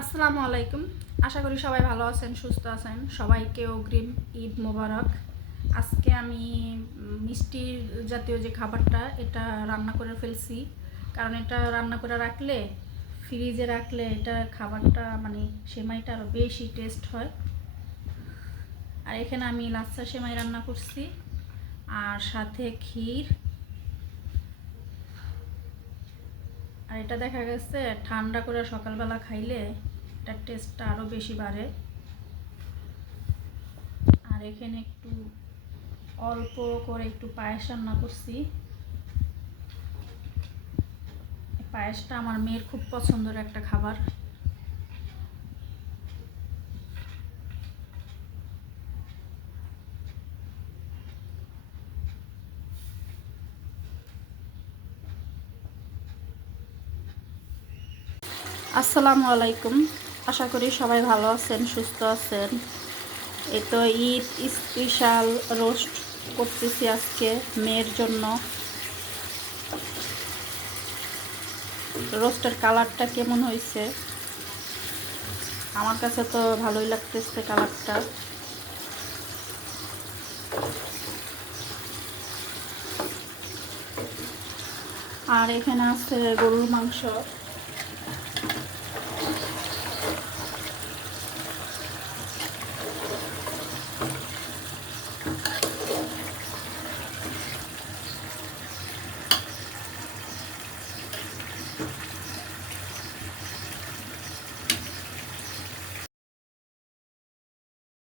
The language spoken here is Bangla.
আসসালামু আলাইকুম। আশা করি সবাই ভালো আছেন, সুস্থ আছেন। সবাইকে অগ্রিম ঈদ মোবারক। আজকে আমি মিষ্টির জাতীয় যে খাবারটা এটা রান্না করে ফেলছি। কারণ এটা রান্না করে রাখলে, ফ্রিজে রাখলে এটা খাবারটা মানে সেমাইটা আরও বেশি টেস্ট হয়। আর এখানে আমি লাচ্ছা সেমাই রান্না করছি, আর সাথে ক্ষীর। আর এটা দেখা গেছে ঠান্ডা করে সকালবেলা খাইলে এটার টেস্টটা আরও বেশি বাড়ে। আর এখানে একটু অল্প করে একটু পায়েস রান্না করছি। পায়েসটা আমার মেয়ের খুব পছন্দের একটা খাবার। আসসালামু আলাইকুম। আশা করি সবাই ভালো আছেন, সুস্থ আছেন। এই তো ঈদ স্পেশাল রোস্ট করতেছি আজকে মেয়ের জন্য। রোস্টের কালারটা কেমন হয়েছে? আমার কাছে তো ভালোই লাগতেছে কালারটা। আর এখানে আছে গরুর মাংস।